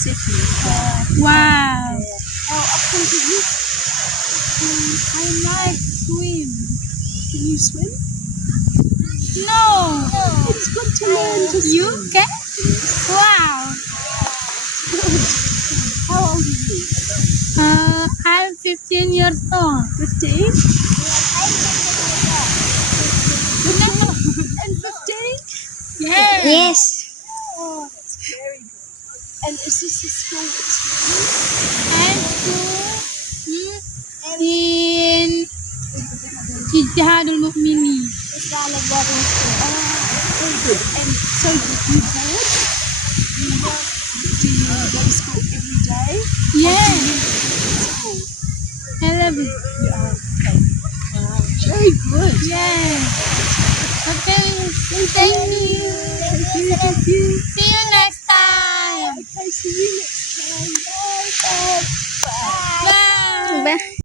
city. Wow. Oh, up to you. I like swim. Can you swim? No. It's good to learn to swim. You can? Wow. How old are you? I'm 15 years old. 15? No. And 15? Yes. Yes. Oh, that's very good. And is this a school that's I'm in Ijtihadul Mukminin. Islamic Boarding School? Oh, very good. And so you board? Do you go to school every day? Yes. School? I love it. Yeah, okay. Wow, very good. Yes. Okay. Thank you. Thank you. See you next time. Okay, see you next time. Bye. Bye. Bye. Bye. Ba?